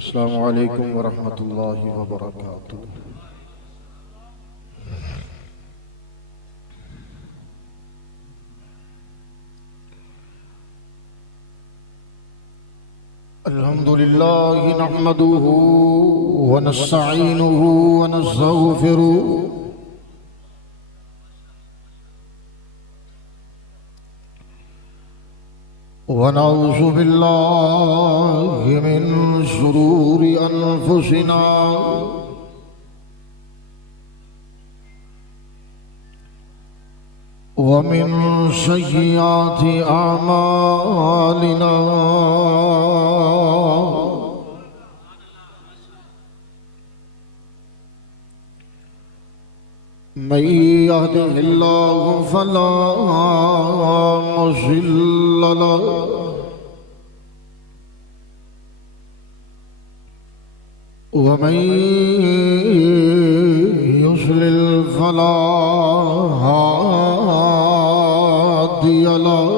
السلام علیکم ورحمۃ اللہ وبرکاتہ۔ الحمد للہ نحمده ونستعینه ونستغفره ونعوذ باللہ من شرور انفسنا ومن سیئات اعمالنا من يهده الله فلا مضل له ومن يضلل فلا هادي له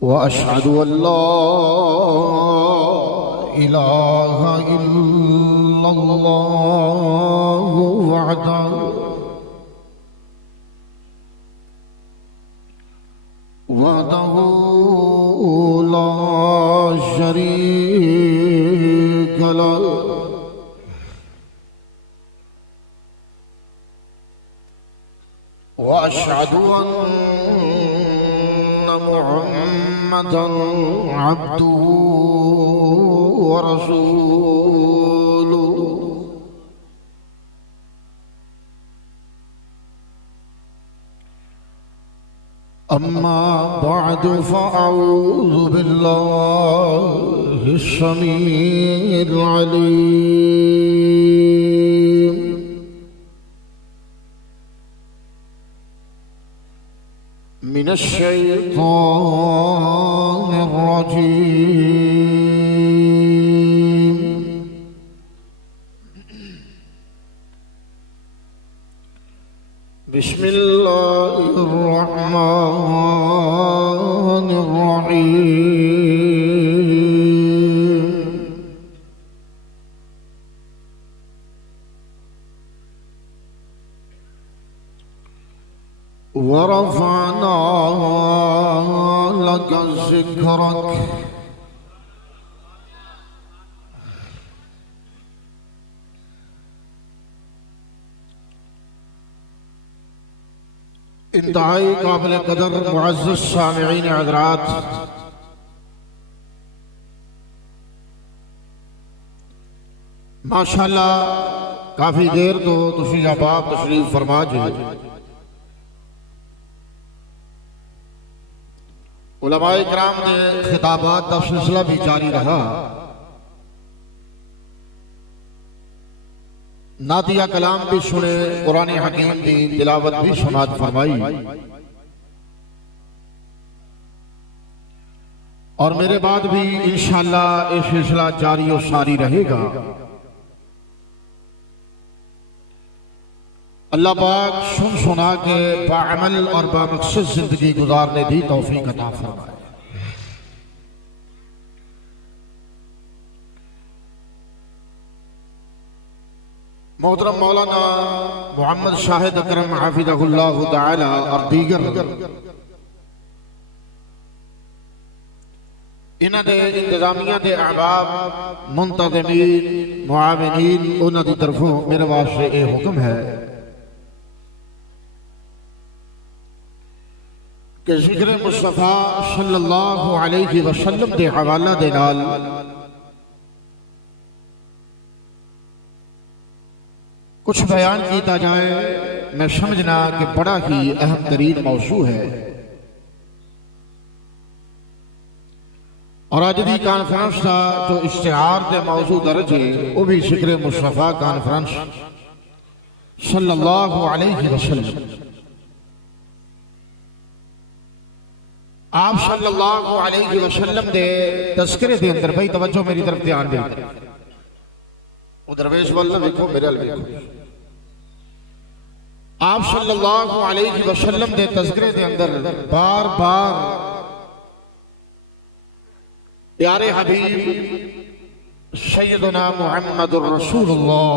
وأشهد أن لا إله إلا الله وحده لا شريك له وأشهد أن محمدًا عبده ورسوله أما بعد فأعوذ بالله السميع العليم من الشيطان الرجيم بسم الله الرحمن الرحيم ورفعنا لك ذكرك انتہائی قابل قدر معزز سامعین حضرات، ماشاءاللہ کافی دیر تو تسی احباب تشریف فرما جی علماء کرام نے خطابات کا سلسلہ بھی جاری رہا، نعتیہ کلام بھی سنے، قرآن حکیم کی تلاوت بھی سماعت فرمائی، اور میرے بعد بھی انشاءاللہ یہ سلسلہ جاری و ساری رہے گا۔ اللہ پاک سن سنا کے باعمل اور بامقصد زندگی گزارنے دی توفیق عطا فرمائے۔ محترم مولانا محمد شاہد اکرم حافظہ اللہ تعالی اور دیگر انہاں دے انتظامیہ دے احباب، منتظمین، معاونین، انہاں دی طرفوں میرے واسطے اے حکم ہے کہ ذکر مصطفیٰ صلی اللہ علیہ وسلم دے حوالہ دے نال کچھ بیان کیتا جائے۔ میں سمجھنا کہ بڑا ہی اہم ترین موضوع ہے، اور آج دی کانفرنس کا جو اشتہار دے موضوع درج ہے وہ بھی ذکر مصطفیٰ کانفرنس صلی اللہ علیہ وسلم۔ آپ صلی اللہ علیہ وسلم دے تذکرے دے اندر بھائی توجہ میری طرف دھیان دے، وہ درویش واللہ دیکھو میرے الویکھو، آپ صلی اللہ علیہ وسلم دے تذکرے دے اندر بار بار پیارے حبیب سیدنا محمد الرسول اللہ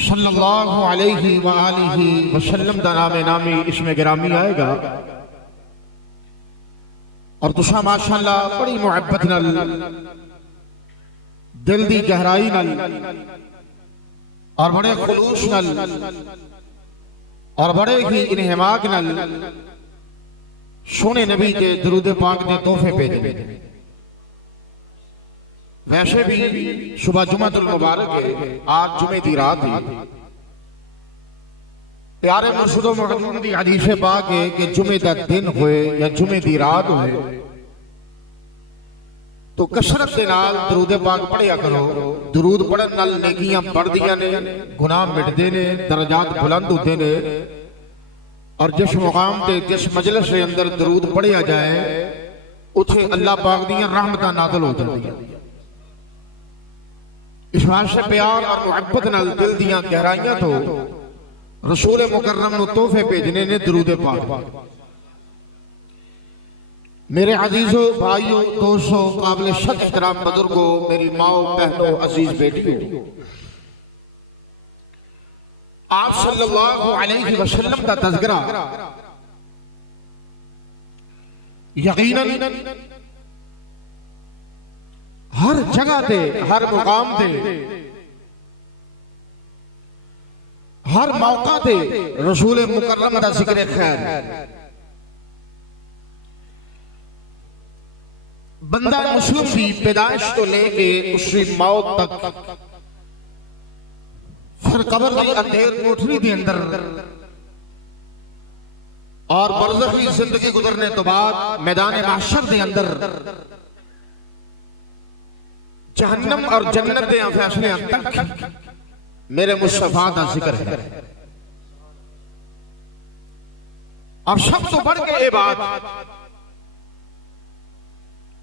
صلی اللہ علیہ وآلہ وسلم دا نام نامی اس میں گرامی آئے گا اور تسا ماشاءاللہ بڑی محبت نال دل دی گہرائی نال اور بڑے خلوص نال اور بڑے ہی انہماک نال سونے نبی کے درود پاک نے تحفے بھیجے. ویسے بھی صبح جمعہ المبارک ہے، آج جمعہ دی رات ہے. پیارے مرشد و محمد دی حدیث پاک ہے کہ جمعہ دا دن ہوئے یا جمعہ دی رات ہوئے تو کثرت دے نال درود پاک پڑھیا کرو. درود پڑھن نال نیکیاں بڑھدیاں نے، گناہ مٹدے نے، درجات بلند ہوتے نے. اور جس مقام تے جس مجلس کے اندر درود پڑھیا جائے اتھے اللہ پاک دیاں رحمتاں نازل ہو جاندیاں. اس واسطے پیار اور محبت نال دل دیاں گہرائیاں تو رسول مکرم نو تحفے بھیجنے نے درود پاک. میرے عزیزو بھائیو دوستو قابل شد احترام بزرگو، میری ماں بہنوں عزیز بیٹیوں، آپ صلی اللہ علیہ وسلم کا تذکرہ یقیناً ہر جگہ تے، ہر مقام تے، ہر موقع تے رسول مکرم دا ذکر خیر. بندہ مسلم بھی پیدائش تو لے کے اس کی موت تک پھر قبر کی اندھیر کوٹھری دے اندر اور برزخی زندگی گزرنے تو بعد میدان محشر دے اندر جہنم اور جنت دے فیصلے تک میرے مصطفیٰ دا ذکر ہے. اور سب تو بڑھ کے یہ بات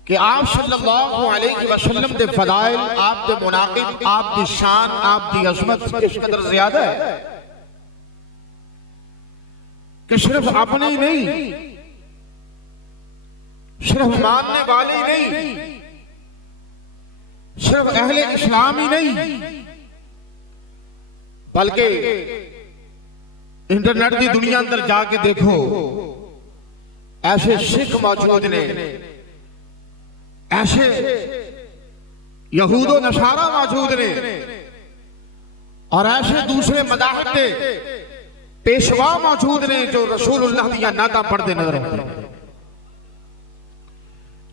کہ آپ صلی اللہ علیہ وسلم دے فضائل، آپ دے مناقب، آپ دی شان، آپ دی عظمت اس قدر زیادہ ہے کہ صرف اپنے ہی نہیں، صرف ماننے والے ہی نہیں، صرف اہل اسلام ہی نہیں، بلکہ انٹرنیٹ دی دنیا اندر جا کے دیکھو ایسے سکھ موجود نے، ایسے یہود و نصارہ موجود نے، اور ایسے دوسرے مذاہب کے پیشوا موجود نے جو رسول اللہ دیا نعتاں پڑھتے نظر آتے ہیں.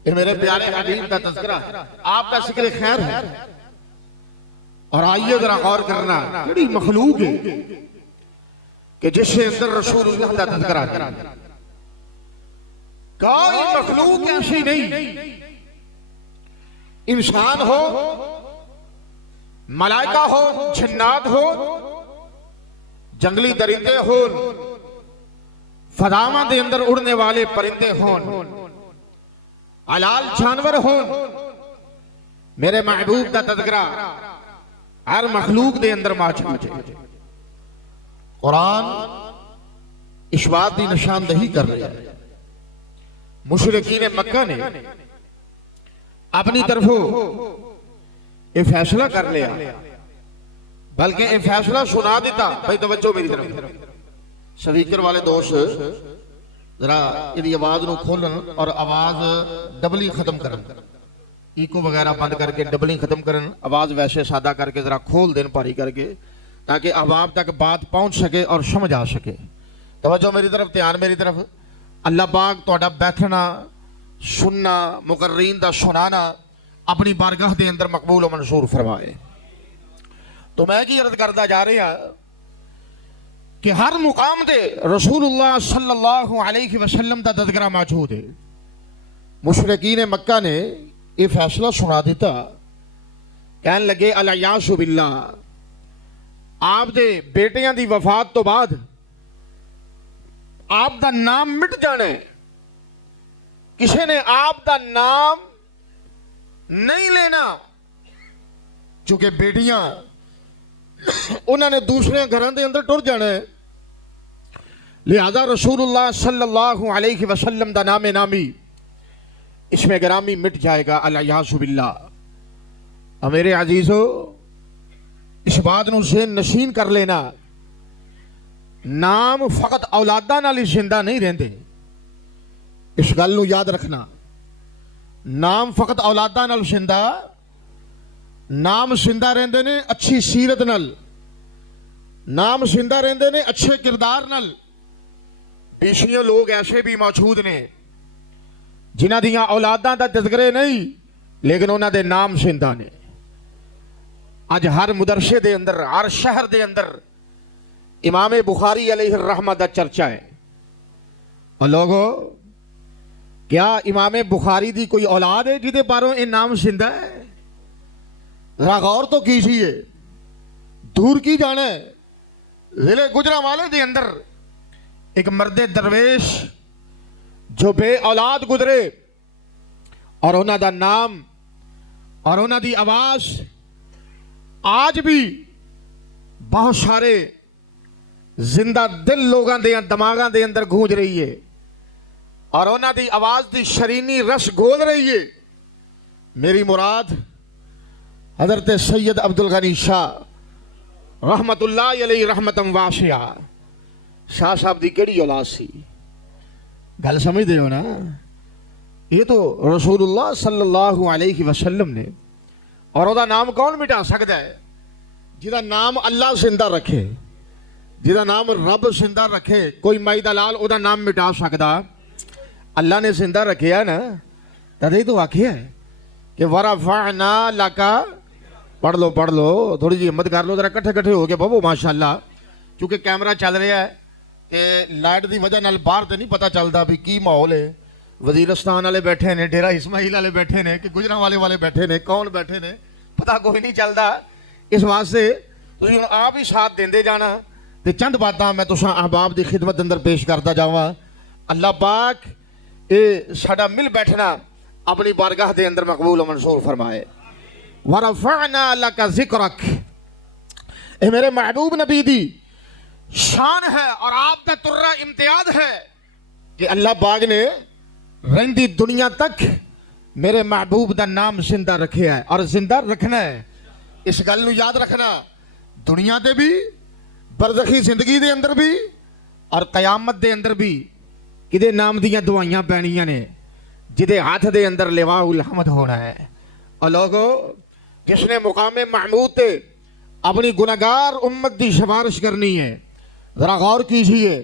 یہ میرے پیارے حبیب کا تذکرہ ہے، آپ کا ذکر خیر ہے. اور آئیے ذرا غور کرنا بڑی مخلوق ہے کہ جس کے اندر رسول اللہ کا تذکرہ ہے. کوئی مخلوق ایسی نہیں، انسان ہو، ملائکہ ہو، جنات ہو، جنگلی درندے ہو، فضاواں دے اندر اڑنے والے پرندے ہون، حلال جانور ہون، میرے محبوب کا تذکرہ ہر مخلوق دے اندر موجود ہے. قرآن اس بات کی نشاندہی کر رہا ہے. مشرکین مکہ نے اپنی طرفوں یہ فیصلہ کر لیا، بلکہ یہ فیصلہ سنا دیتا. بھائی توجہ میری طرف، سپیکر والے دوست ذرا یہ آواز نو کھولن اور آواز ڈبلی ختم کرن، ایکو وغیرہ بند کر کے ڈبلی ختم کرن، آواز ویسے سادہ کر کے ذرا کھول دین پاری کر کے تاکہ عوام تک بات پہنچ سکے اور سمجھ آ سکے. توجہ میری طرف، دھیان میری طرف. اللہ پاک تہاڈا بیٹھنا، سننا، مقررین دا سنانا اپنی بارگاہ دے اندر مقبول و منصور فرمائے. تو میں کی عرض کرتا جا رہا کہ ہر مقام دے رسول اللہ صلی اللہ علیہ وسلم دا تذکرہ موجود ہے. مشرکین مکہ نے یہ فیصلہ سنا دیتا، کہنے لگے الیاذ باللہ، آپ دے بیٹیاں دی وفات تو بعد آپ دا نام مٹ جانے، کسی نے آپ دا نام نہیں لینا، چونکہ بیٹیاں انہوں نے دوسرے گھران دے اندر ٹر جانا ہے. لہذا رسول اللہ صلی اللہ علیہ وسلم دا نام نامی اس میں گرامی مٹ جائے گا الیاذ باللہ۔ اور میرے عزیزو اس بات نو ذہن نشین کر لینا، نام فقط اولاداں نال ہی زندہ نہیں رہندے، اس گل نو یاد رکھنا۔ نام فقط اولاداں نال زندہ، نام زندہ رہندے نے اچھی سیرت نال، نام زندہ رہندے نے اچھے کردار نال۔ بیشیاں لوگ ایسے بھی موجود نے جنہاں دیاں اولاداں دا تذکرے نہیں لیکن انہاں دے نام زندہ نے۔ اج ہر مدرسے دے اندر، ہر شہر دے اندر امام بخاری علیہ الرحمہ دا چرچا ہے۔ اور لوگو کیا امام بخاری دی کوئی اولاد ہے جدے باروں یہ نام زندہ ہے؟ ذرا غور تو کیجیے، دور کی جانا ہے۔ ضلع گجرانوالے دے اندر ایک مرد درویش جو بے اولاد گزرے اور انہاں دا نام اور انہاں دی آواز آج بھی بہت سارے زندہ دل لوگاں دے دماغاں دے اندر گونج رہی ہے اور انہاں دی آواز دی شرینی رس گول رہی ہے۔ میری مراد حضرت سید عبدالغنی شاہ رحمت اللہ علیہ رحمتم واسعہ شاہ صاحب دی کیڑی اولاد سی؟ گل سمجھ دے ہو نا؟ یہ تو رسول اللہ صلی اللہ علیہ وسلم نے، اور وہ دا نام کون مٹا سکتا ہے؟ جہاں نام اللہ زندہ رکھے، جہاں نام رب زندہ رکھے، کوئی مائی دلال وہ دا نام مٹا سکتا؟ اللہ نے زندہ رکھیا نا، تدھی تو آکھیا ہے کہ ورفعنا لکا، پڑھ لو تھوڑی جی ہمت کر لو ذرا کٹھے ہو کے بابو ماشاءاللہ، کیونکہ کیمرہ چل رہا ہے کہ لائٹ دی وجہ نال باہر تے نہیں پتہ چلتا بھی کی ماحول ہے۔ وزیرستان والے بیٹھے نے، ڈیرہ اسماعیل والے بیٹھے نے کہ گجرانوالے والے بیٹھے نے، کون بیٹھے نے پتہ کوئی نہیں چلتا۔ اس واسطے تسی آپ ہی ساتھ دیندے جانا تے چند باتاں میں تساں احباب دی خدمت اندر پیش کرتا جاواں۔ اللہ پاک اے ساڈا مل بیٹھنا اپنی بارگاہ دے اندر مقبول و منصور فرمائے۔ ورفعنا لک ذکرک، اے میرے محبوب نبی دی شان ہے اور آپ دا ترہ امتیاز ہے کہ اللہ پاک نے رہندی دنیا تک میرے محبوب دا نام زندہ رکھے ہے اور زندہ رکھنا ہے۔ اس گل نو یاد رکھنا، دنیا دے بھی، برزخی زندگی دے اندر بھی اور قیامت دے اندر بھی کدے نام دیاں دعائیاں پینیاں نے جدے ہاتھ دے اندر لواء الحمد ہونا ہے۔ اور لوگو جس نے مقام محمود تے اپنی گناہگار امت دی سفارش کرنی ہے، ذرا غور کیجئے۔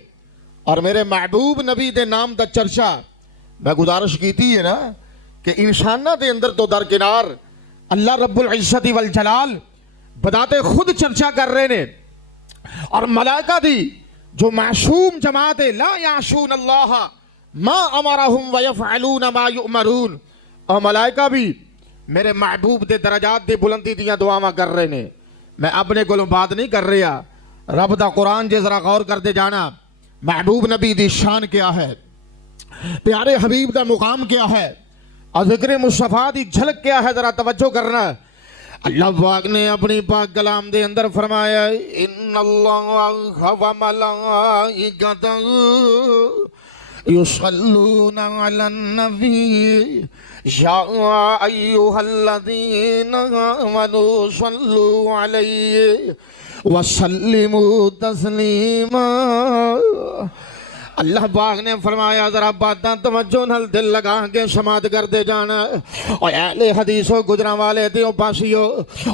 اور میرے محبوب نبی دے نام دا چرچا میں گزارش کیتی ہے نا کہ انسانہ دے اندر تو درکنار اللہ رب العزت والجلال بذات خود چرچا کر رہے نے، اور ملائکہ دی جو معصوم جماعت لا یعصون اللہ ما امرہم ویفعلون ما یؤمرون، اور ملائکہ بھی میرے محبوب دے درجات دے بلندی دیاں دعاواں کر رہے نے۔ میں اپنے کولوں بات نہیں کر رہا، رب دا قرآن جے ذرا غور کر دے جانا، محبوب نبی دی شان کیا ہے، پیارے حبیب دا مقام کیا ہے، اور ذکر مصطفیٰ دی جھلک کیا ہے، ذرا توجہ کرنا۔ اللہ پاک نے اپنی پاک کلام دے اندر فرمایا ان اللہ و ملائکتہ یصلون علی النبی یا ایھا الذین آمنوا صلوا علیہ وسلموا تسلیما۔ اللہ پاک نے فرمایا ذرا باتاں توجہ نال دل لگا کے سماعت کر دے جانا۔ اور اہل حدیث و گجرانوالے دیو پاسیو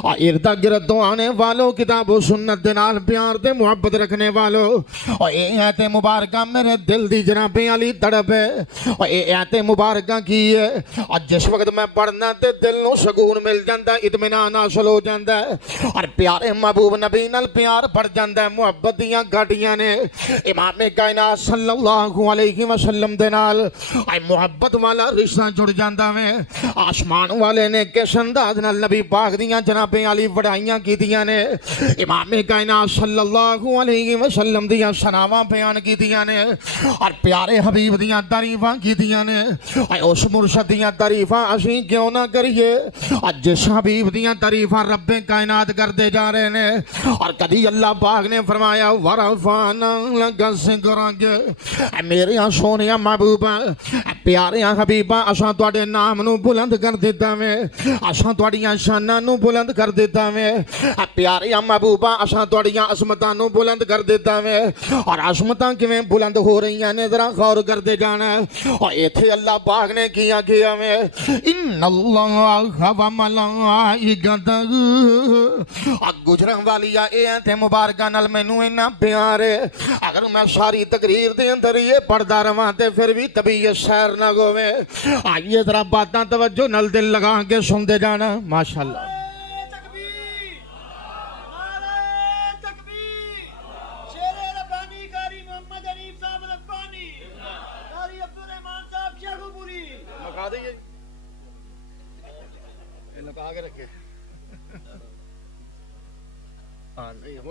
اور ارد گرد تو آنے والوں، کتاب و سنت دے نال پیار تے محبت رکھنے والوں، اور اے آیت مبارکہ میرے دل دی جناب علی تڑپ ہے، اور اے آیت مبارکہ کی ہے اور جس وقت میں پڑھنا تے دل نو سکون مل جاندا ہے، اطمینان حاصل ہو جاندا ہے، اور پیارے محبوب نبی نال پیار بڑھ جاندا ہے، محبت دیاں گاڑیاں نے امام کائنات صلی اللہ علیہ وسلم دے نال اے محبت والا رشتہ جڑ جاندا میں۔ آسمان والے نے کس انداز نال نبی پاک دیاں جناب علی وڈائیاں کیتیاں نے، امام کائنات صلی اللہ علیہ وسلم دیاں ثناواں بیان کیتیاں نے، اور پیارے حبیب دیاں تعریفاں کیتیاں نے۔ اے اس مرشد دیاں تعریفاں اسی کیوں نہ کریے، اور جس حبیب دیاں تعریفاں رب کائنات کردے جا رہے نے۔ اور کدی اللہ پاک نے فرمایا ورفعنا لک ذکرک، میرے سونے محبوبا پیارے حبیبا اساں تواڈے نام نو بلند کر دیتا میں اساں تواڈیاں شاناں نو بلند کر دیتا میں پیارے محبوبا اساں تواڈیاں عظمتاں نو بلند کر دیتا میں اور عظمتاں کیویں بلند ہو رہی ہیں ذرا غور کر دے جانا اور ایتھے اللہ پاک نے کیا کیا میں ان اللہ و ملائکتہ گجراں والیا اے تے مبارکہ نال مینوں اینا پیار ہے اگر میں ساری تقریر دے اندر یہ پڑھدا رہواں تے پھر بھی طبیعت سیر نہ ہوے آئیے ذرا باتاں توجہ نال دل لگا کے سن دے جانا ماشاءاللہ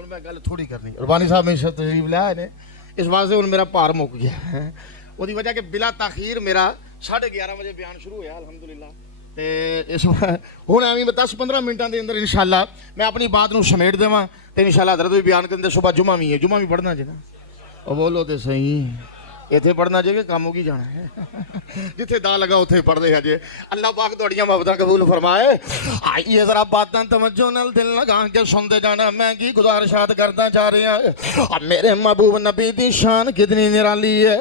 میں گل تھوڑی کرنی ربانی صاحب میں تشریف لیا ہے اس واسطے ہوں میرا پار مک گیا ہے وہ وجہ کہ بلا تاخیر میرا 11:30 بجے بیان شروع ہوا الحمدللہ اس ہوں ایویں 10-15 منٹاں دے اندر انشاءاللہ میں اپنی بات نو سمیٹ دیواں تے انشاءاللہ حضرت بھی بیان کرن دے صبح جمعہ بھی پڑھنا جی نا او بولو تے صحیح ایتھے پڑھنا جے کہ کام کی جانا ہے جتھے دا لگا اتھے پڑھ دے جے اللہ پاک تہاڈیاں محبتاں قبول فرمائے آئیے ذرا باتاں توجہ نال دل لگا کے سنتے جانا میں کی گزارشات کرتا جا رہا اور میرے محبوب نبی دی شان کتنی نرالی ہے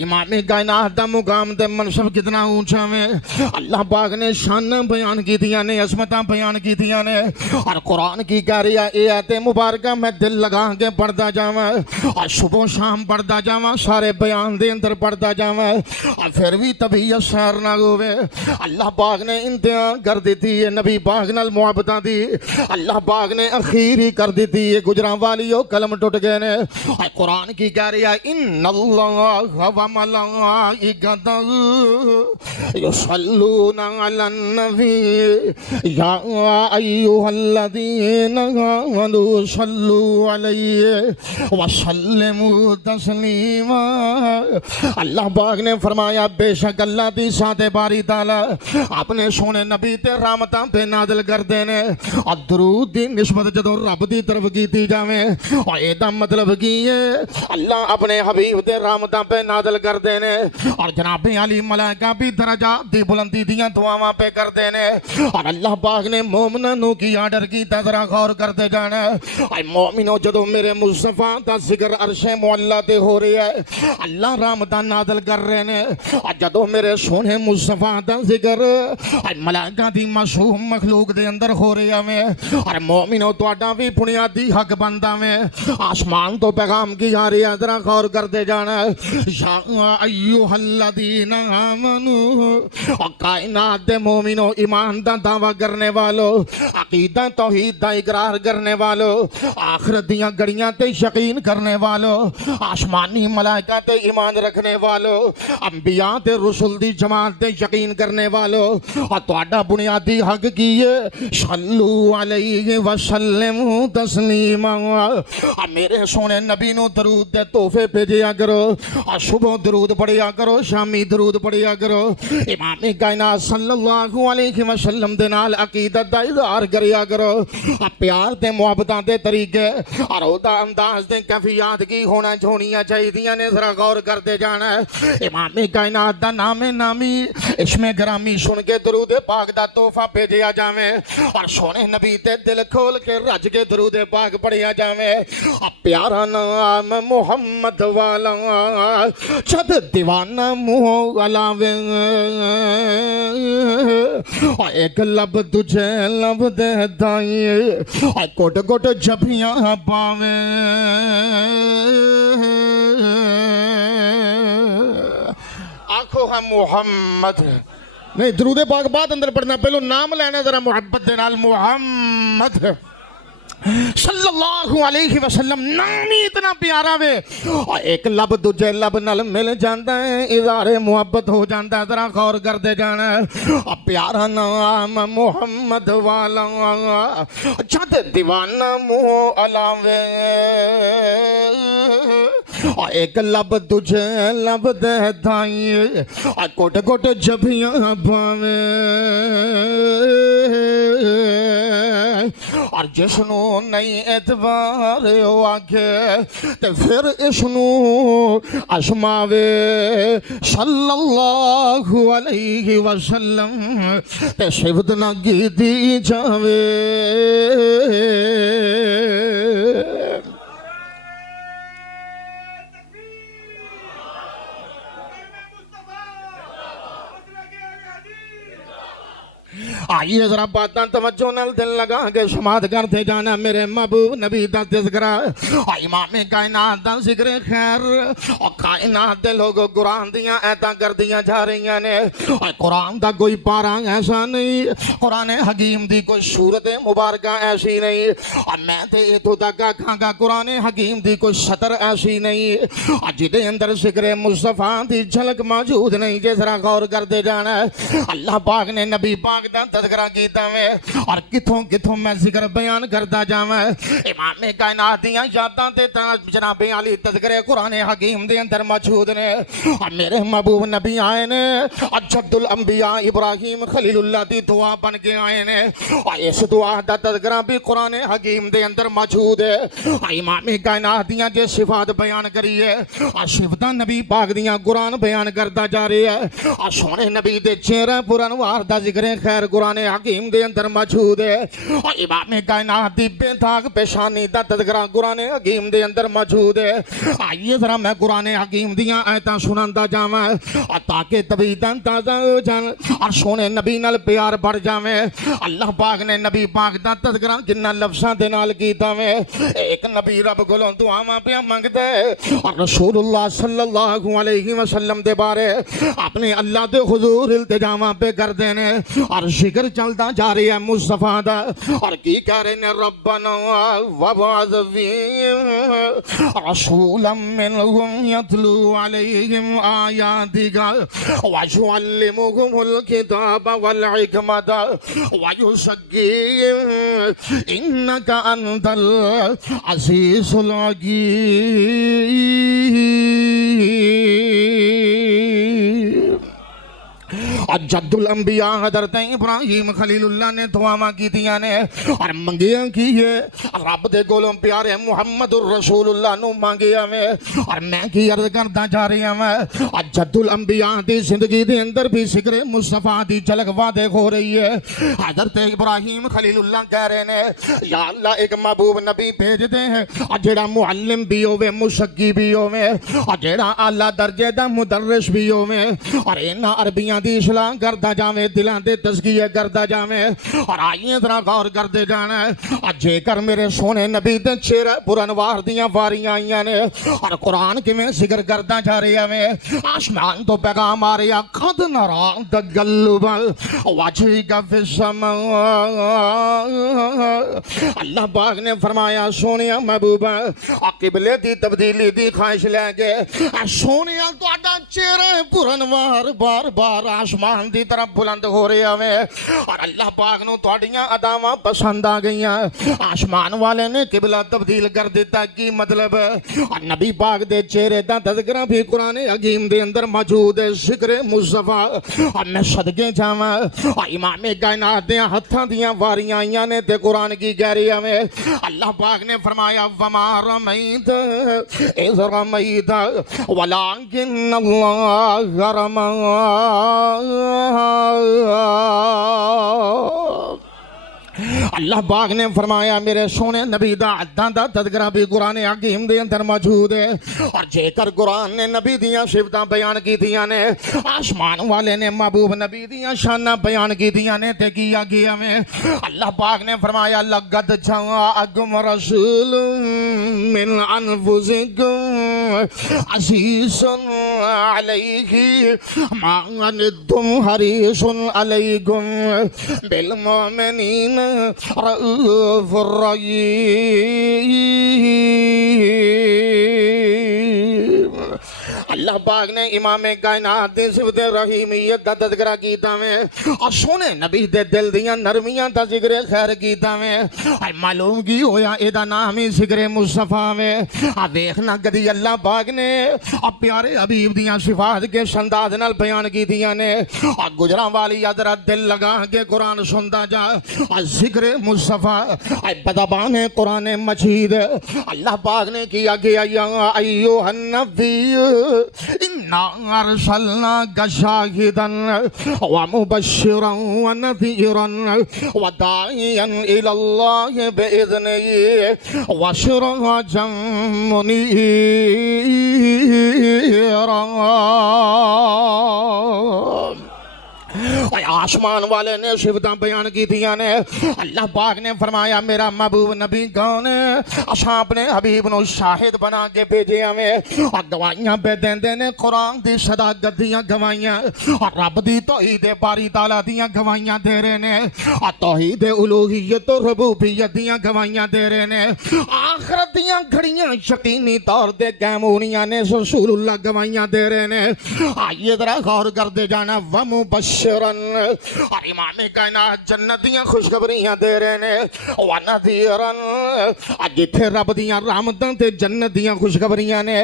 امام کائنات دا مقام تے منصب کتنا اونچا ہے اللہ پاک نے شان بیان کیتیاں نے عظمتاں بیان کیتیاں نے اور قرآن کی کہہ رہی ہے اے آیت مبارکہ میں دل لگا کے پڑھتا جاواں اور صبح شام پڑھتا جاواں سارے بیان دے اندر پڑھتا جاواں اور پھر بھی طبیعت سیر نہ ہوے اللہ پاک نے انتہا کر دیتی ہے نبی پاک نال محبتاں دی اللہ پاک نے اخیر ہی کر دیتی ہے گجراں والیو قلم ٹوٹ گئے نے قرآن کی کہہ رہی ہے ان اللہ و ملائکتہ یصلون علی النبی یا ایھا الذین آمنوا صلوا علیہ وسلموا تسلیما اللہ پاک نے فرمایا بے شک اللہ دی ذات باری تعالی اپنے سونے نبی تے رحمتاں پہ نازل کر دینے اور درود دی نسبت جدوں رب دی طرف کیتی جاوے اور اے دا مطلب کی ہے اللہ اپنے حبیب تے رحمتاں پہ نازل کر دینے اور جناب علی ملائکہ بھی درجات دی بلندی دیاں دعاواں پہ کر دینے اور اللہ پاک نے مومناں نو کی آرڈر کیتا ذرا غور کرتے جانا اے مومنو جدوں میرے مصطفیٰ دا ذکر عرش معلی تے ہو رہی ہے اللہ رحمتاں نازل کر رہے نے اور جدوں میرے سونے مصطفیٰ دا ذکر ملائکہ دی معصوم مخلوق دے اندر ہو رہا میں اور مومنو تہاڈا بھی بنیادی حق بندا میں آسمان تو پیغام کی آ رہی ہے ذرا غور کرتے جانا یا ایھا الذین آمنوا اور کائنات دے مومنو ایمان دا دعویٰ کرنے والو عقیدہ توحید دا اقرار کرنے والو آخرت دیاں گھڑیاں تے یقین کرنے والو آسمانی ملائکہ تے ایمان رکھنے والو انبیاء تے رسول دی جماعت تے یقین کرنے والو اور تہاڈا بنیادی حق کی ہے صلو علیہ وسلم تسلیما میرے سونے نبی نو درود دے تحفے بھیجیا کرو اور صبح درود پڑھیا کرو شامی درود پڑھیا کرو امام کائنات صلی اللہ علیہ وسلم دے نال عقیدت دا اظہار کریا کرو پیار تے محبتاں دے طریقے اور او دا انداز دے کیفیات کی ہونا ہونیاں چاہیے نے ذرا غور کرتے جانا ہے امام کائنات دا نام نامی اسم گرامی سن کے درود پاک دا تحفہ بھیجیا جاوے اور سونے نبی تے دل کھول کے رج کے درود پاک پڑھیا جاوے پیارا نام محمد والا چد دیوانہ منہ علاوے ایک لب تجھے لب دے دائیں کوٹ کوٹ جھپیاں پاوے آنکھوں ہم محمد نہیں درود پاک بعد اندر پڑھنا پہلو نام لینا ذرا محبت دے نال محمد صلی اللہ علیہ وسلم نامی اتنا پیارا وے اور ایک لب دوجے لب نال مل جاندہ ہے اظہار محبت ہو جاندہ ہے ذرا غور کرتے جانا ہے پیارا نام محمد والا جد دیوانہ منہ علاوے اور ایک لب دوجے لب دے دھائیں اور کوٹ کوٹ جھپیاں پاوے اور جسنو نہیں اعتبار واقع تے پھر اسنو اشماوے صلی اللہ علیہ وسلم تے شفت نہ کی دی جاوے آئیے ذرا باتاں توجہ نال دل لگا کے سماعت کرتے جانا میرے محبوب نبی دا تذکرہ امام کائنات دا ذکر خیر اور کائنات دے لوگ قرآن دیاں ایتاں کر دیاں جا رہی نے قرآن دا کوئی پارا ایسا نہیں قرآن حکیم دی کوئی صورت مبارکہ ایسی نہیں اور میں تے اتو تک آکھاں گا قرآن حکیم دی کوئی سطر ایسی نہیں جدے اندر ذکر مصطفیٰ دی جھلک موجود نہیں جے ذرا غور کرتے جانا اللہ پاک نے نبی پاک دا تذکرہ کیتا میں اور کتھوں کتھوں میں ذکر بیان کرتا جاواں امام کائنات دیاں یاداں تے جناب علی تذکرے قرآن حکیم دے اندر موجود نے اور میرے محبوب نبی آئے نے اور جد الانبیاء ابراہیم خلیل اللہ دی دعا بن کے آئے نے اور اس دعا دا تذکرہ بھی قرآن حکیم دے اندر موجود ہے اور امام کائنات دیاں جے صفات بیان کری ہے اور صفتاں نبی پاک دیاں قرآن بیان کرتا جا رہی ہے اور سونے نبی دے چہرہ پر انوار دا ذکر خیر قرآن حکیم دے اندر موجود ہے اور امام کائنات دی بے داغ پیشانی دا تذکرہ قرآن حکیم دے اندر موجود ہے آئیے ذرا میں قرآن حکیم دیاں آیتاں سناندا جاواں اور تاکہ طبیعتاں تازہ ہو جان اور سونے نبی نال پیار بڑھ جاویں اللہ پاک نے نبی پاک دا تذکرہ کنا لفظاں دے نال کیتا وے ایک نبی رب کولوں دعاواں پیا منگدے اور رسول اللہ صلی اللہ علیہ وسلم دے بارے اپنے اللہ دے حضور التجاواں پہ کر دینے اور ذکر چلتا جا رہی ہے مصطفیٰ دا اور کی کہہ رہے ہیں ربنا وابعث فیہم رسولا منہم یتلو علیہم آیاتک ویعلمہم الکتاب والحکمۃ ویزکیہم انک انت العزیز الحکیم اور جد الانبیاء حضرت ابراہیم خلیل اللہ نے دعاواں کی دیا نے اور منگیاں کی ہے رب دے کولوں پیارے محمد الرسول اللہ نو مانگیا میں اور میں کی عرض کرتا جا رہی ہوں اور جد الانبیاء دی زندگی دے اندر بھی ذکر مصطفیٰ دی جھلک واضح ہو رہی ہے حضرت ابراہیم خلیل اللہ کہہ رہے نے یا اللہ ایک محبوب نبی بھیج دے اور جڑا معلم بھی ہوے مشقی بھی ہوے اور جڑا اعلیٰ درجے دا مدرس بھی ہوے اور انہاں عربیاں دی اصلاح کرتا جاویں دلان دے تزکیہ کرتا جاویں اور آئیے ذرا غور کرتے جانا اور جے کر میرے سونے نبی دے چہرے پر انوار دیاں واریاں آئیاں نے اور قرآن کی میں ذکر کرتا جا رہی ہے آسمان تو پیغام آ رہی ہے قد نرا تقلب وجهک فی السماء اللہ پاک نے فرمایا سونیا محبوبہ قبلے دی تبدیلی دی خواہش لے کے سونیا تہاڈا چہرہ پر انوار بار بار آسمان دی طرف بلند ہو رہے ہیں اور اللہ پاک نو تہاڈیاں اداواں پسند آ گئیاں آسمان والے نے قبلہ تبدیل کر دیتا کی مطلب اور نبی پاک دے چہرے دا تذکرہ بھی قرآن حکیم دے اندر موجود ہے ذکر مصطفیٰ اور میں صدقے جاواں اور امام کائنات دے ہتھاں دیاں واریاں آئیاں نے تے قرآن کی کہہ رہی ہے اللہ پاک نے فرمایا وما رمیت اذ رمیت ولکن اللہ رمی اللہ پاک نے فرمایا میرے سونے نبی دا عداں دا تذکرہ بھی قرآن حکیم دے اندر موجود ہے اور جے کر قرآن نے نبی دیاں صفتاں بیان کی دیاں نے آسمان والے نے محبوب نبی دیاں شاناں بیان کی دیاں نے تے کیا گیا میں اللہ پاک نے فرمایا لقد جاءکم رسول من انفسکم عزیز علیہ ما عنتم حریص علیکم بالمؤمنین رؤوف الرحیم اللہ اللہ پاک نے امام کائنات دی صفت رحیمیت دا تذکرہ کیتا میں اور سونے نبی دے دل دیاں نرمیاں دا ذکر خیر کیتا میں معلوم کی ہویا ایدہ نامی ذکر مصطفیٰ میں دیکھنا کدی اللہ پاک نے پیارے حبیب دیاں صفات کے شنداد نال بیان کی دیاں نے گجران والی حضرت دل لگا کے قرآن سنتا جا ذکر مصطفیٰ بدبان قرآن مجید اللہ پاک نے کیا گیا یا ایوہ النبی انا ارسلناک شاہدا ومبشرا ونذیرا وداعیا الی اللہ بإذنہ وسراجا منیرا آسمان والے نے صفتاں بیان کی تھیاں نے اللہ پاک نے فرمایا میرا محبوب نبی کون ہے اساں اپنے حبیب نو شاہد بنا کے بھیجے ہمیں اور گواہیاں پہ دیندے نے قرآن دی صداقت دیاں گواہیاں اور رب دی توحید باری تعالیٰ دیاں گواہیاں دے رہے نے اور توحید الوہیت و ربوبیت دیاں گواہیاں دے رہے نے آخرت دیاں گھڑیاں یقینی طور دے گیمونیاں نے رسول اللہ گواہیاں دے رہے نے آئیے ذرا غور کر دے جانا ومبشرن اور امام کائنات جنتیاں خوشخبریاں دے رہے نے وَنَذِيرًا جتھے رب دیاں رحمتاں تے جنتیاں خوشخبریاں نے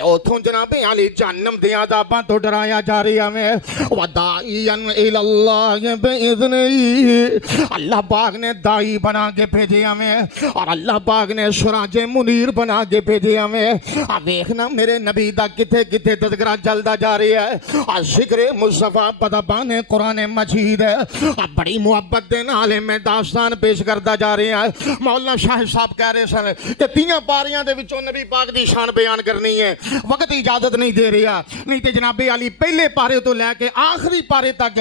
اوتھوں جناب علی جہنم دیاں عذاباں تو ڈرایا جا رہا ہے وَدَاعِيًا إِلَى اللَّهِ بِإِذْنِهِ اللہ پاک نے دائی بنا کے بھیجے ہمیں اور اللہ پاک نے سراج منیر بنا کے بھیجے ہمیں دیکھنا میرے نبی دا کتے کتے تذکرہ جلدا جا رہی ہے اور ذکر مصطفیٰ بدبان قرآن مجید ہے بڑی محبت دے نالے میں داستان پیش کرتا جا رہا ہے مولانا شاہ صاحب کہہ رہے سن کہ تیاں پاریاں دے وچوں نبی پاک دی شان بیان کرنی ہے وقت اجازت نہیں دے رہا نہیں تے جناب علی پہلے پارے تو لے کے آخری پارے تک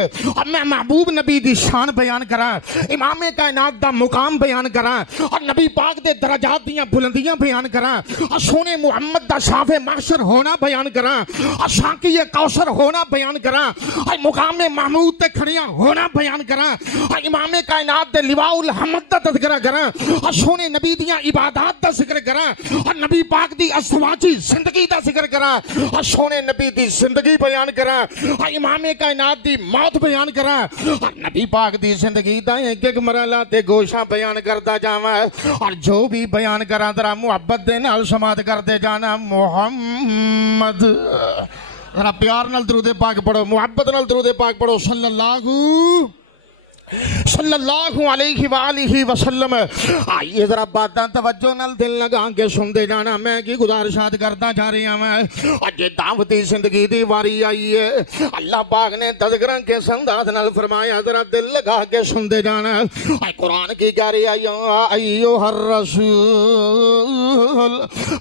میں محبوب نبی دی شان بیان کراں امام کائنات دا مقام بیان کراں اور نبی پاک دے درجات دیاں بلندیاں بیان کراں اور سونے محمد دا شاف محشر ہونا بیان کراں اور ساقی کوثر ہونا بیان کراں اور مقام محمود تے کھڑیاں ہونا بیان کراں اور امام کائنات دے لواء الحمد دا تذکرہ کراں اور سونے نبی دیاں عبادات دا ذکر کراں اور نبی پاک دی ازواجی زندگی دا ذکر کراں اور سونے نبی دی زندگی بیان کراں اور امام کائنات دی موت بیان کراں اور نبی پاک دی زندگی دا ایک ایک مرحلہ تے گوشہ بیان کرتا جاواں اور جو بھی بیان کراں ذرا محبت دے نال سماعت کرتے جانا محمد ذرا پیار نال درود پاک پڑھو محبت نال درود پاک پڑھو صلی اللہ علیہ وآلہ وسلم آئیے ذرا باتاں توجہ نال دل لگا کے سن دے جانا میں کی گزارشات کرتا جا رہی ہوں میں اج دعوتی زندگی دی واری آئی ہے اللہ پاک نے تذکرہ کے سنداد نال فرمایا ذرا دل لگا کے سن دے جانا اے قرآن کی کہہ رہی ہے یا ایھا الرسول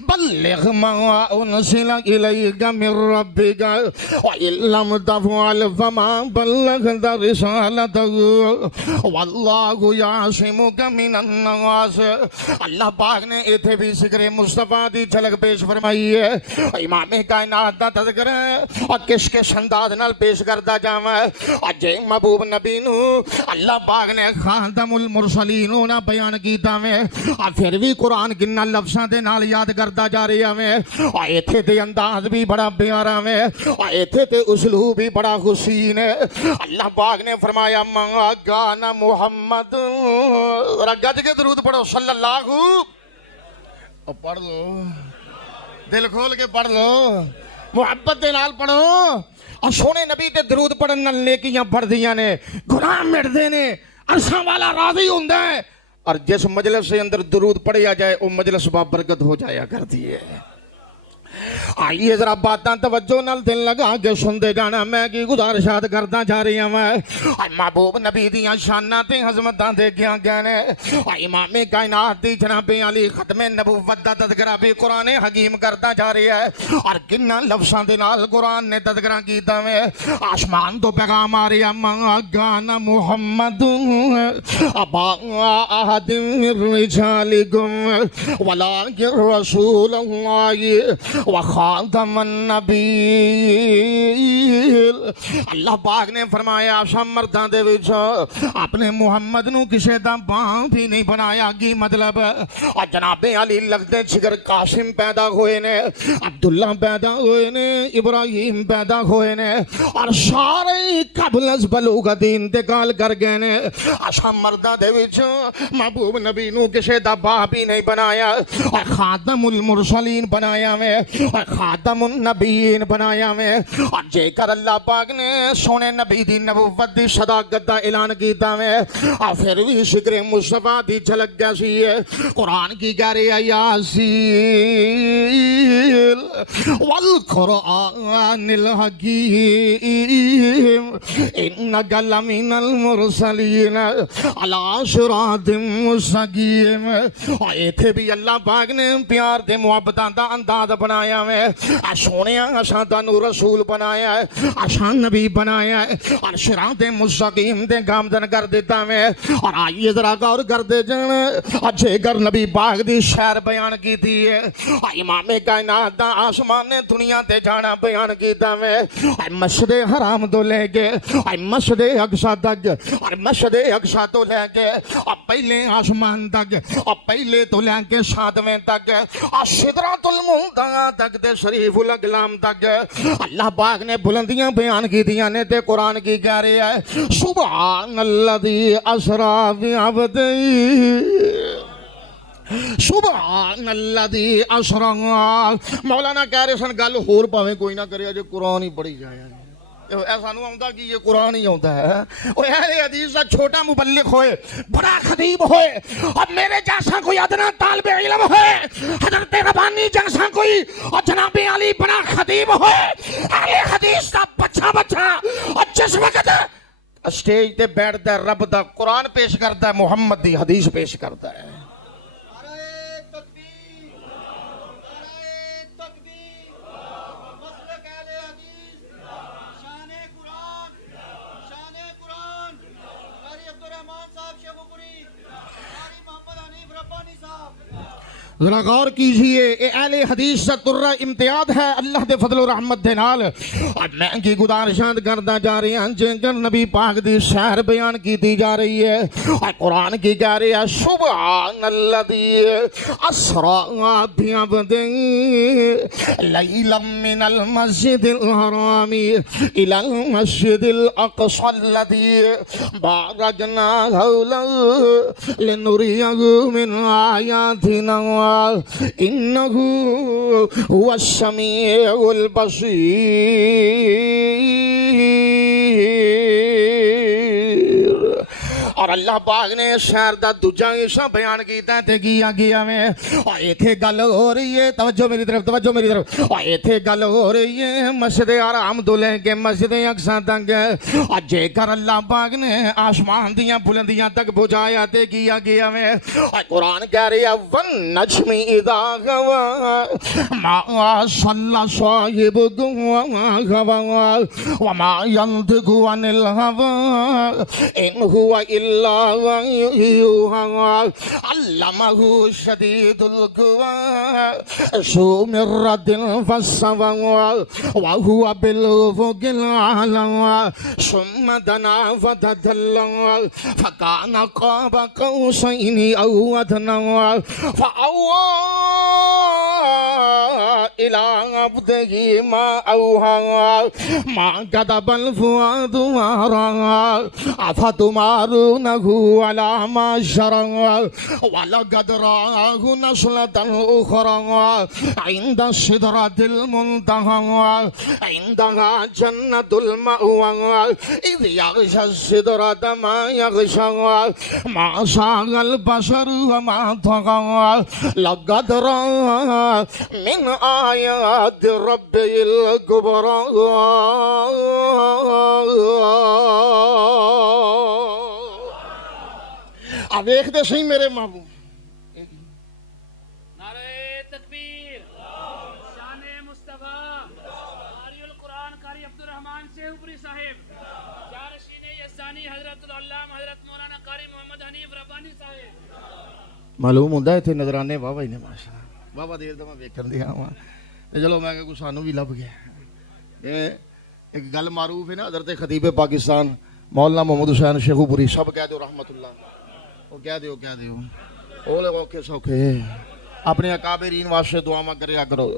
بلغ ما انزل الیک من ربک وان لم تفعل فما بلغت رسالته واللہ یعصمک من الناس اللہ پاک نے ایتھے بھی ذکر مصطفیٰ دی جھلک پیش فرمائی ہے امام کائنات دا تذکرہ اور کس کے انداز نال پیش کرتا جاواں اج محبوب نبی نو اللہ پاک نے خاتم المرسلین نہ بیان کیتا میں پھر بھی قرآن کنا لفظاں دے نال یاد کرتا جا رہا میں ایتھے تے انداز بھی بڑا پیارا میں ایتھے تے اسلوب بھی بڑا حسین ہے اللہ پاک نے فرمایا گانا محمد گج کے درود پڑھو صلی اللہ پڑھ لو دل کھول کے پڑھ لو محبت دے نال پڑھو اور سونے نبی تے درود پڑھن نال نیکیاں بڑھ دیاں نے گناہ مٹ دے نے عرصہ والا راضی ہوندا ہے اور جس مجلس سے اندر درود پڑھیا جائے وہ مجلس بابرکت ہو جایا کرتی ہے آئیے ذرا باتاں توجہ نال دل لگا کے سن دے جانا میں کی گزارشات کرتا جا رہی ہوں میں محبوب نبی دیاں شاناں تے عظمتاں دیکھیاں گئے نے امام کائنات دی جناب علی ختم نبوت دا تذکرہ بھی قرآن حکیم کرتا جا رہا ہے اور کنا لفظاں دے نال قرآن نے تذکرہ کیتا ہے آسمان تو پیغام آ رہا ما کان محمد ابا احد من رجالکم ولکن رسول اللہ وخاتم النبی، اللہ پاک نے فرمایا شام مرداں دے وچ اپنے محمد نو کسے دا باپ ہی نہیں بنایا کی مطلب اور جناب علی لگتے جگر قاسم پیدا ہوئے نے، عبداللہ پیدا ہوئے نے، ابراہیم پیدا ہوئے نے اور سارے قبل از بلوغ دین انتقال کر گئے نے۔ شام مرداں دے وچ محبوب نبی نو کسے دا باپ ہی نہیں بنایا اور خاتم المرسلین بنایا میں اور خاتم النبیین بنایا میں۔ اور جے کر اللہ پاک نے سونے نبی دی نبوت دی صداقت دا اعلان کیتا میں اور پھر بھی شکر مصطفیٰ دی جھلک گسی ہے۔ قرآن کی کہہ رہی ہے یاسین والقرآن الحکیم انک لمن المرسلین علی صراط مستقیم۔ اور ایتھے بھی اللہ پاک نے پیار دے محبتاں دا انداز بنایا ہے۔ سونے اساں تانوں رسول بنایا ہے، اساں نبی بنایا ہے اور صراط مستقیم دے گامزن کر دیتا ہے۔ اور آئیے ذرا غور کر دے جان اچھے گر نبی پاک دی شعر بیان کی تھی ہے، امام کائنات دا آسمان نے دنیا تے جانا بیان کیتا ہے۔ مسجد حرام تو لے کے مسجد اقصی تک اور مسجد اقصی تو لے کے پہلے آسمان تک اور پہلے تو لے کے ساتویں تک اور سدرۃ المنتہا تک دے شریف الاقلام تک اللہ پاک نے بلندیاں بیان کی دیاں نے تے قرآن کی کہہ رہے ہے سبحان الذی اسریٰ بعبدہ، سبحان الذی اسریٰ۔ مولانا کہہ رہے سن گل ہور پاویں کوئی نہ کرے جو قرآن ہی پڑھی جائے ایسا نو آتا کہ یہ قرآن ہی ہوتا ہے۔ اور اہل حدیث کا چھوٹا مبلغ ہوئے، بڑا خطیب ہوئے اور میرے جیسا کوئی ادنا طالب علم ہوئے، حضرت ربانی جیسا کوئی اور جناب علی بڑا خطیب ہوئے، اہل حدیث کا بچہ اور جس وقت اسٹیج تے بیٹھتا ہے رب دا قرآن پیش کرتا ہے، محمد دی حدیث پیش کرتا ہے۔ ذرا غور کیجئے اے اہل حدیث کا ترہ امتیاز ہے اللہ دے فضل و رحمت دے نال۔ اور میں کی گزارشات کرتا جا رہی ہیں جنگر نبی پاک دی شعر بیان کی دی جا رہی ہے اور قرآن کی کہہ رہی ہے سبحان الذی اسریٰ بعبدہ لیلا من المسجد الحرام الی المسجد الاقصی الذی بارکنا حولہ لنریہ من آیاتنا انہو هو السمیع البصیر۔ اور اللہ پاک نے شہر دا دوجا حصہ بیان کیتا تے کیا گیا میں اور ایتھے گل ہو رہی ہے، توجہ میری طرف، توجہ میری طرف، اور ایتھے گل ہو رہی ہے مسجد حرام تو لے کے مسجد اقصی تک اور جے کر اللہ پاک نے آسمان دیاں بلندیاں تک پہنچایا تے کیا گیا میں اور قرآن کہہ رہی ہے والنجم اذا غوی ما ضل صاحبکم وما غوی وما ینطق عن الہوی ان هو الا وحی یوحی علمہ شدید القوی ذو مرۃ فاستوی وهو بالافق الاعلی ثم دنا فتدلی فکان قاب قوسین او ادنی فاوحی الی عبدہ ما اوحی ما کذب الفؤاد ما رأی افتمارونہ علی ما شرع ولقد رآہ نزلۃ اخری عند سدرۃ المنتہی عندہا جنۃ المأوی اذ یغشی السدرۃ ما یغشی ما زاغ البصر وما طغی لقد رأى من آیات ربہ الکبری۔ اب ایک دے صحیح میرے محبوب نعرہ تکبیر، شان مصطفیٰ، قاری القرآن قاری عبدالرحمن سیوپوری صاحب، جارشین یزدانی حضرت العلامہ حضرت مولانا قاری محمد حنیف ربانی صاحب۔ معلوم ہوندہ ہے تھے نظرانے بابا ہی نے ماشاءاللہ بابا دیر دمہ بیکن دیا ہوا چلو میں کہ سانو بھی لب گیا. ایک گل معروف ہے نا حضرت خطیب پاکستان مولانا محمد حسین شیخو پوری سب کہہ دو رحمت اللہ. وہ کہہ دیو وہ لوگ اوکھے سوکھے اپنے اکابرین واسطے دعاواں کریا کرو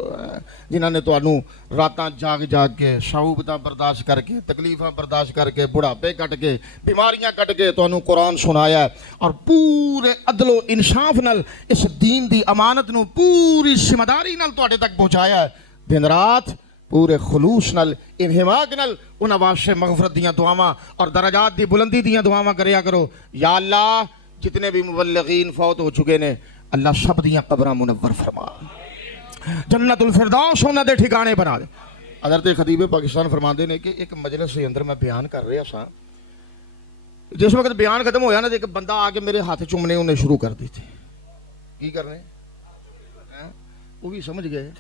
جنہاں نے تانوں راتاں جاگ جاگ کے صعوبتاں برداشت کر کے تکلیفاں برداشت کر کے بڑھاپے کٹ کے بیماریاں کٹ کے تانوں قرآن سنایا ہے اور پورے عدل و انصاف نال اس دین دی امانت نو پوری ذمہ داری نال تواڈے تک پہنچایا ہے. دن رات پورے خلوص نال انہماک نال انہاں واسطے مغفرت دیاں دعاواں اور درجات دی بلندی دیاں دعاواں کریا کرو. یا اللہ جتنے بھی مبلغین فوت ہو چکے نے اللہ سب دیاں قبراں منور فرما, جنت الفردوس انہاں دے ٹھکانے بنا دے. حضرت خطیب پاکستان فرماندے نے کہ ایک مجلس کے اندر میں بیان کر رہا سا, جس وقت بیان ختم ہویا نا تو ایک بندہ آ کے میرے ہاتھ چومنے انہیں شروع کر دیتے. کی کرنے وہ بھی سمجھ گئے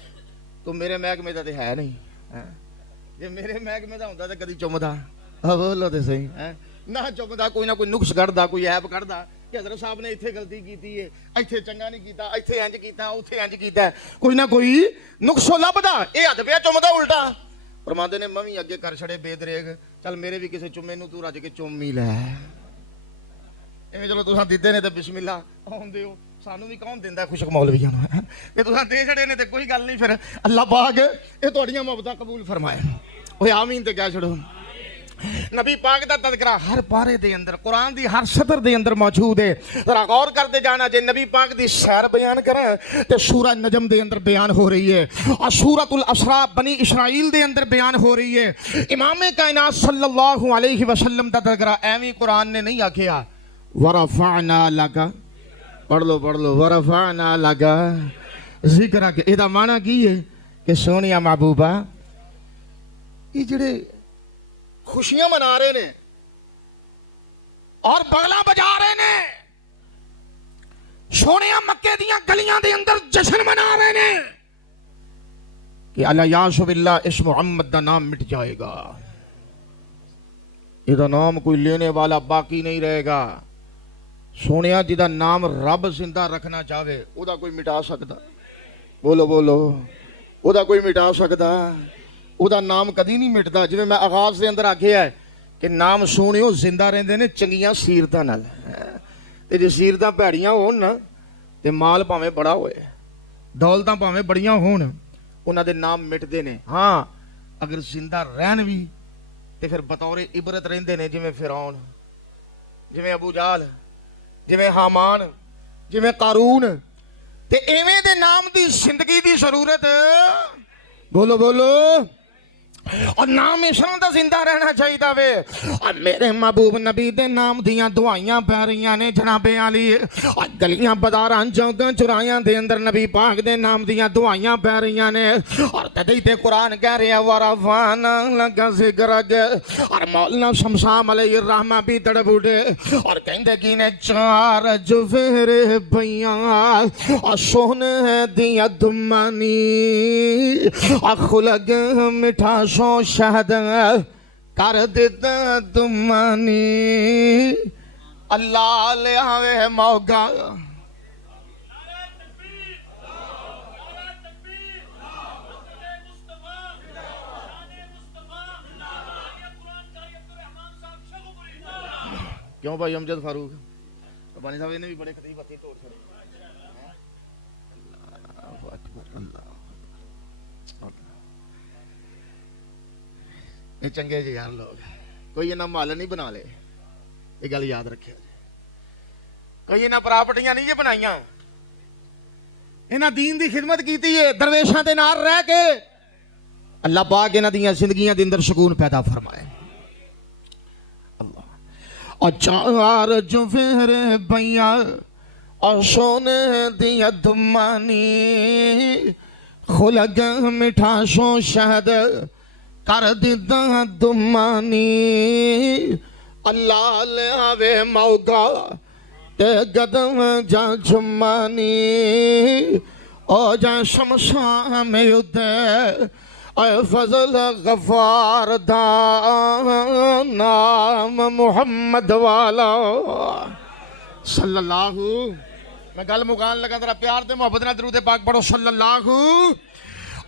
تو میرے محکمے کا تو ہے نہیں, جی میرے محکمے کا ہوتا تو کدی چومدا بولو تو صحیح نہ چومدا, کوئی نہ کوئی نقص کھڑدا کوئی ایب کھڑدا کہ حضرت صاحب نے اتنے غلطی کی ہے, اتنے چنگا نہیں کیتا, اتنے انج کیتا, اتنے انج کیتا, کوئی نہ کوئی نقص لبدا. یہ ہاتھ پیا چومدا الٹا. فرماندے نے میں بھی اگے کر چھڑے بے دریغ, چل میرے بھی کسی چومے نو تو رج کے چوم ہی لے. ایویں چلو تساں دیتے نے تے بسم اللہ آوندے ہو, سانو بھی کون دیندا خوشک مولویاں نو کہ تساں دے چھڑے نے تے کوئی گل نہیں. پھر اللہ پاک یہ تہاڈیاں محبتاں قبول فرمائے. اوے آمین تے کہہ چھڑو. نبی پاک دا تذکرہ ہر پارے دے اندر قرآن دی ہر سطر دے اندر موجود ہے. ذرا غور کرتے جانا, جے نبی پاک دی سیر بیان کریں تے سورہ نجم دے اندر بیان ہو رہی ہے, اور سورۃ الاسراء بنی اسرائیل دے اندر بیان ہو رہی ہے. امام کائنات صلی اللہ علیہ وسلم دا تذکرہ ایویں قرآن نے نہیں آکھیا ورفعنا لک, پڑھ لو ورفعنا لک ذکر. کہ ادا معنی کی ہے کہ سونیا محبوبہ یہ جڑے خوشیاں منا رہے نے اور بغلا بجا رہے نے, سونے مکے دیاں گلیاں دے اندر جشن منا رہے نے, کہ الیاذ باللہ اس محمد دا نام مٹ جائے گا, یہ دا نام کوئی لینے والا باقی نہیں رہے گا. سونیا جدا نام رب زندہ رکھنا چاہے او دا کوئی مٹا سکتا؟ بولو او دا کوئی مٹا سکتا؟ او دا نام کدی نہیں مٹدا. جویں میں آغاز دے اندر آکھیا ہے کہ نام سونیو زندہ رہندے نے چنگیاں سیرتاں نال, تے جے سیرتاں بھڑیاں ہون نا تے مال بھاویں بڑا ہوئے, دولتاں بھاویں بڑیاں ہون, انہاں دے نام مٹدے نے. ہاں اگر زندہ رہن بھی تے پھر بطور عبرت رہندے نے, جویں فرعون, جویں ابو جہل, جویں حامان, جویں قارون. تے ایویں دے نام دی زندگی دی ضرورت, بولو اور نام اشرا دا زندہ رہنا چاہیے وے. اور میرے محبوب نبی دے نام دیاں دعائیاں پہ رہیاں نے جناب علی, اور گلیاں بازاراں چوکاں چرائیاں دے اندر نبی پاک دے نام دیاں دعائیاں پہ رہیاں نے. اور تدی تے قرآن کہہ رہے ہیں ورفعنا لک ذکرک, اور مولانا شمشام علیہ الرحمہ بھی تڑپ اٹھے اور کہندے کی نے چار جوہر پیاں اور سونے دیا دمانی اخلق مٹھا سو شہد کر دیتا دمانی. اللہ لے آوے موقع, کیوں بھائی امجد فاروق ربانی صاحب نے بھی بڑے خطیب ہتھی توڑ چھڑے. اللہ اکبر, اللہ یہ چنگے جی یار لوگ, کوئی انہاں مال نہیں بنا لے, یہ گل یاد رکھے. کوئی انہاں پراپرٹیاں نہیں جی بنائیاں, انہاں دین دی خدمت کیتی ہے درویشاں دے نال رہ کے. اللہ پاک انہاں دیاں زندگیاں دے اندر سکون پیدا فرمائے. اور چار جوہر پیاں اور سونے دیا دمانی خلق مٹھا سو شہد کر دیتا دمانی. اللہ لے آوے موقع تے قدم جا جمانی, او جا شمشاں میں یدے اے فضل غفار دا نام محمد والا صلی اللہ. میں گل مکان لگا ذرا پیار تے محبت نال درود پاک پڑھو صلی اللہ.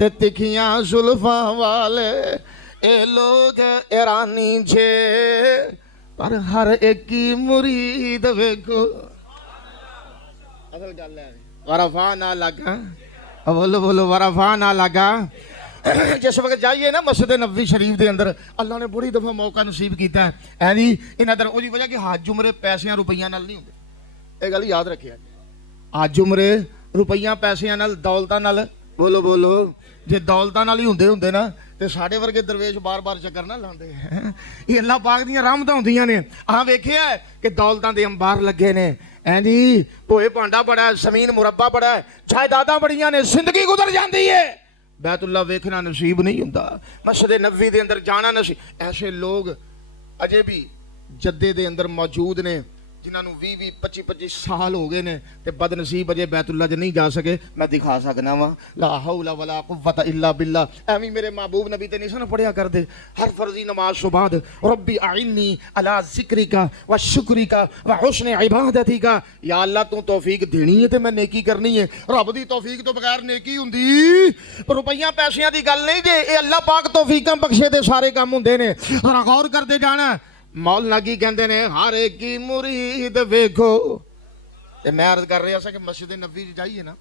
تے تکھیاں زلفاں والے اے لوگ ایرانی جے پر ہر ایک کی مرید ویکھو اصل گل ہے ورفا نہ لگا بولو بولو ورفا نہ لگا جس وقت جائیے نا مسجد نبوی شریف دے اندر اللہ نے بڑی دفعہ موقع نصیب کیتا ہے جی انہاں در وہ وجہ کہ حج عمرے پیسیاں روپیاں نال نہیں ہوندے یہ گل یاد رکھیا حج عمرے روپیاں پیسیاں نال دولتاں نال بولو بولو جے دولتاں نال ہی ہوندے نا تے ساڈے ورگے درویش بار بار چکر نہ لاندے یہ اللہ پاک دیاں رحمتاں ہوندیاں نے ویکھیا ہے کہ دولتاں دے انبار لگے نے جی پوئے پانڈا بڑا ہے زمین مربع بڑا ہے جائیداداں بڑیاں نے زندگی گزر جاندی ہے بیت اللہ ویکھنا نصیب نہیں ہوندا مسجد نبوی دے اندر جانا نصیب ایسے لوگ اجے بھی جدے دے اندر موجود نے جنہاں نوں 20-25 سال ہو گئے نے تے بد نصیب اجے بیت اللہ نہ جا سکے میں دکھا سکنا وا لا حول ولا قوت الا باللہ ایویں میرے محبوب نبی تے نہیں سن پڑھیا کردے ہر فرضی نماز تو بعد ربی اعنی علی ذکرک و شکرک و حسن عبادتک یا اللہ تو توفیق دینی ہے تے میں نیکی کرنی ہے رب دی توفیق تو بغیر نیکی ہوندی روپیاں پیسیاں دی گل نہیں جے اے اللہ پاک توفیقاں بخشے دے سارے کام ہوندے نے ذرا غور کردے جانا مولا کی کہندے نے ہر ایک کی مرید ویکھو تے میں عرض کر رہا سا کہ مسجد نبوی جائیے نا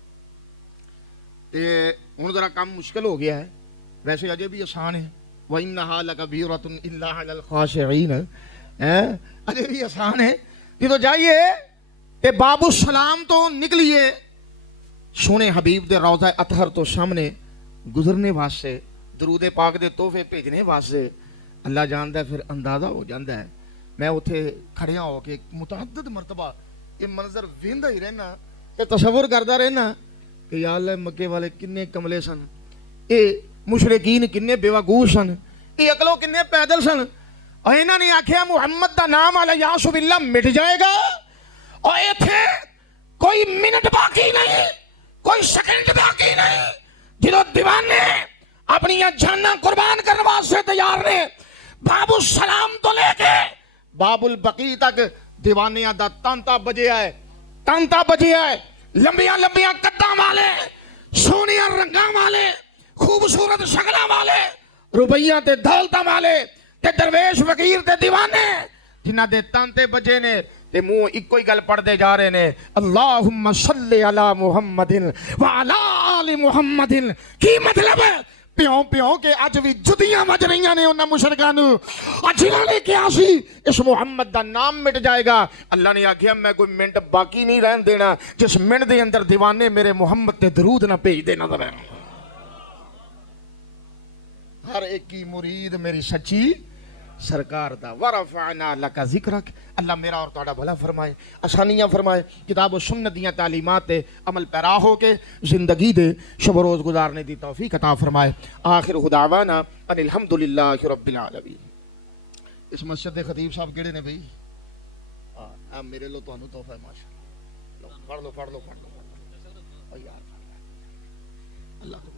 تے ہن ذرا کام مشکل ہو گیا ہے ویسے اجے بھی آسان ہے وَإِنَّهَا لَكَبِيرَةٌ إِلَّا عَلَى الْخَاشِعِينَ اجے بھی آسان ہے جدو جائیے تے باب السلام تو نکلیے سونے حبیب دے روضہ اطہر تو سامنے گزرنے واسطے درود پاک دے تحفے بھیجنے واسطے اللہ جاندا ہے پھر اندازہ ہو جاندہ ہے میں اتھے کھڑیاں ہو کے متعدد مرتبہ یہ منظر ویندا ہی رہنا تے تصور کردا رہنا کہ یا اللہ مکے والے کنے کملے سن اے مشرکین کنے بیوقوف سن اے عقلو کنے پیدل سن اور انہاں نے آکھیا محمد دا نام علیہ باللہ مٹ جائے گا اور ایتھے کوئی منٹ باقی نہیں کوئی سیکنڈ باقی نہیں جدو دیوانے اپنی جاناں قربان کرنے واسطے تیار نے باب السلام تو لے کے باب البقی تک دیوانیاں دا تانتا بجے آئے لمبیاں لمبیاں قداں والے سونیاں رنگاں والے خوبصورت شکلاں والے روپیاں تے دولتاں والے تے درویش فقیر تے دیوانے جنہاں دے تانتے بجے نے تے منہ ایک کوئی گل پڑھ دے جا رہے نے اللہم صلی علی محمد وعلی آل محمد کی مطلب ہے پیوں پیوں کے اج بھی جدیاں مج رہیاں نے انہاں مشرکاں نوں جنہاں نے کیا سی اس محمد دا نام مٹ جائے گا اللہ نے آکھیا میں کوئی منٹ باقی نہیں رہن دینا جس منٹ دے اندر دیوانے میرے محمد تے درود نہ بھیج دے نظر ہے ہر ایک کی مرید میری سچی سرکار دا ورفعنا لک ذکرک اللہ میرا اور تہاڈا بھلا فرمائے آسانیاں فرمائے کتاب و سنت دیاں تعلیمات تے عمل پیرا ہو کے زندگی دے شب و روز گزارنے دی توفیق عطا فرمائے آخر دعوانا ان الحمدللہ رب العالمین اس مسجد دے خطیب صاحب کیڑے نے بھئی میرے لو تانوں تحفہ ہے ماشاءاللہ پڑھ لو اللہ تو